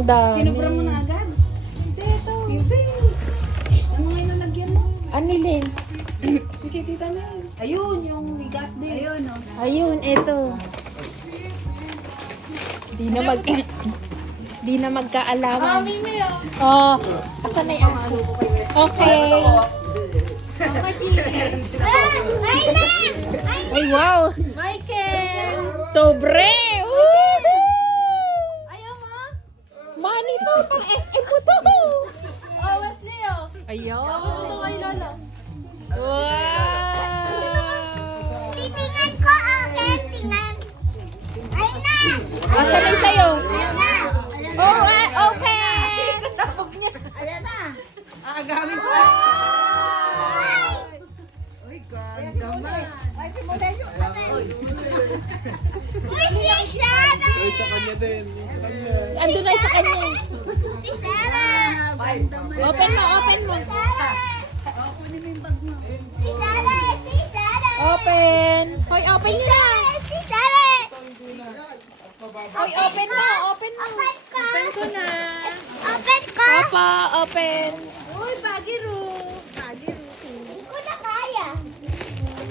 Ang dami. Kinubra mo na agad. Hindi, ito. Hindi. Yung mga inalagyan mo. Ano, Lin? Nakikita na yun. Ayun, yung we got this. Ayun, oh. Ayun, eto. Di na magkaalaman. Mimi, oh. Oh, asan na yung ako? Okay. Ay, wow. Michael! Sobre! Woo! Ayaw mo? Money to, pang SM mo to. Oh, Wesley, oh. Ayun. Abot mo to kay Lolo. Wow. Titingan ko, okay? Tingnan. Ayun na! Asan na yung sayo? Ayun na! Oh, okay. Sasabog niya. Ayun na! Aagawin ko. Ay! Uy, ganda man. Ay, simulan yung patay. Uy, si Sarah! Ay, sa kanya din. Sa kanya. Andun na sa kanya. Si Sarah! Open mo, open mo. Sarah! Si Sarah! Si Sarah! Open. Hoy, open nyo na. Si Sarah! Hoy, open mo, open mo. Open ko! Open ko na. Open ko! Opa, open. Uy, Bagiru! Bagiru. Hindi ko na kaya.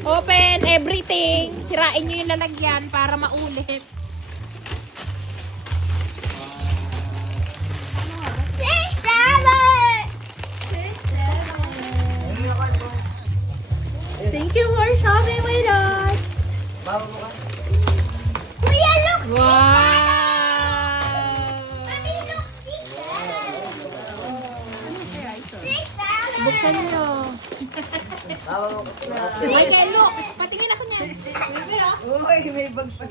Open everything. Sirain nyo yung lalagyan para maulit. Si Sarah! Thank you for shopping with us. Kuya, look! Wow. Mami, look! Si Sarah! Si Sarah! Buksan nyo. Michael, look. Patingin ako niyan. Uy, may bag pa.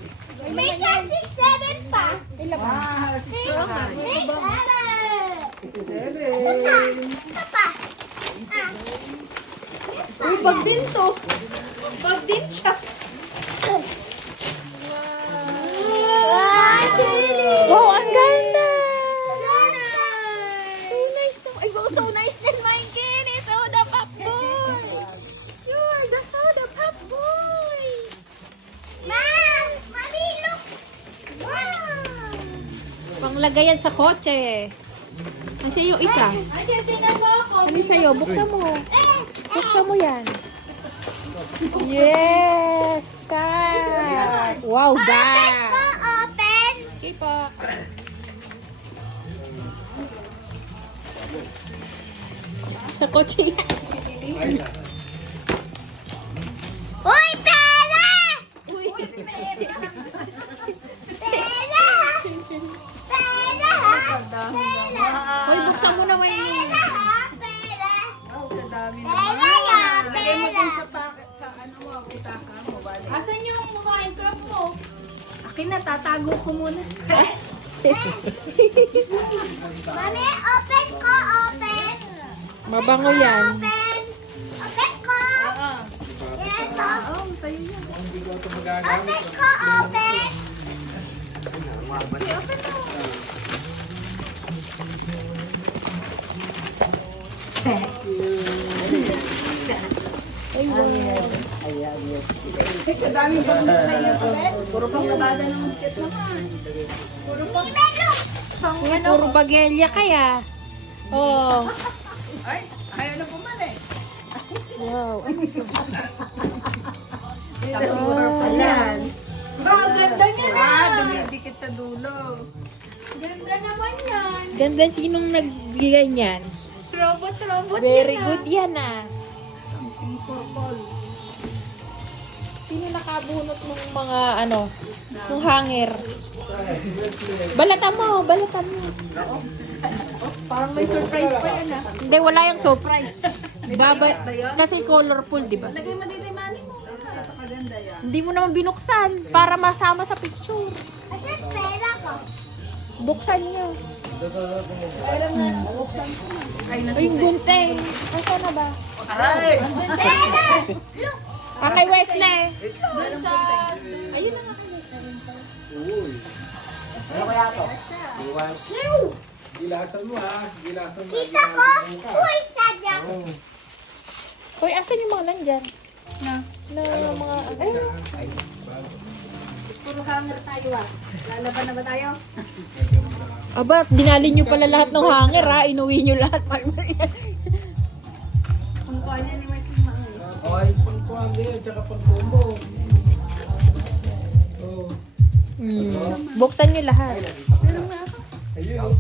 May ka 6-7 pa. Ilan ba? Si Sarah! Seven. Papa! Ah. Uy, bag din to. Bag din siya. Wow! Wow, ang ganda. So nice to. Ay, so nice din, Michael. It's Soda Pop Boy. You're the Soda Pop Boy. Ma'am! Mami, look! Wow! Panglagayan sa kotse. Kasi yung isa. Ay, tingnan mo ako. Ano sa'yo? Buksan mo. Buksan mo yan. Yes! Start! Wow, Open bag! ko, open! Okay po. Sa kotse yan. Uy, pera! Pera! Pera, ha? Pera! Hoy, buksan mo na, Wendy. Pera, ha? Pera! Sa dami na. Pera, ya! Lagay mo Pera! dun sa packet sa ano mo, butaka mo. Asan yung Minecraft mo? Akin na, tatago ko muna. Mami, open ko, open! Mabango yan. Open! Open ko! Oo. Ito! Oh, sa'yo yan. Hindi ko ito magagamit. Open ko, open! Okay, open mo. Sa daming bag mo sa iyo. Puro pang labada ng kit naman. Puro pang... Puro bagelya kaya. Oh. Ay, ayaw na bumalik. Wow. Ayan. Ba, ganda niya na. Dumidikit sa dulo. Ganda naman yan. Ganda sinong nagbigay niyan. Robot Very yan, good yan ah. Pink purple. Sino nakabunot ng mga ano, ng hanger? Balatan mo, balatan mo. Parang may surprise pa yan ah. Hindi, wala yung surprise. Kasi colorful, di ba? Lagay mo dito yung money mo. Napakaganda yan. Hindi mo naman binuksan para masama sa picture. Asan pera ko? Buksan niyo. Ay, Ay, yung gunting. Nasaan na ba? Pera! Look! Ah, kay Wesley. Doon sa... Ayun na nga kay Wesley. Uy. Ano kaya ito? Gilasan mo ha. Gilasan mo. Kita ko! Uy, sadya! Hoy, asan yung mga nandyan? Na. Na mga... Ay, Puro hanger tayo ah. Lalaban na ba tayo? Aba, dinali nyo pala lahat ng hanger ha. Inuwi nyo lahat. Ang kuha niya ni Wesley Mang. Ay, pangkuhan din, tsaka pangkumbo. Oh. Buksan nyo lahat. Ayun.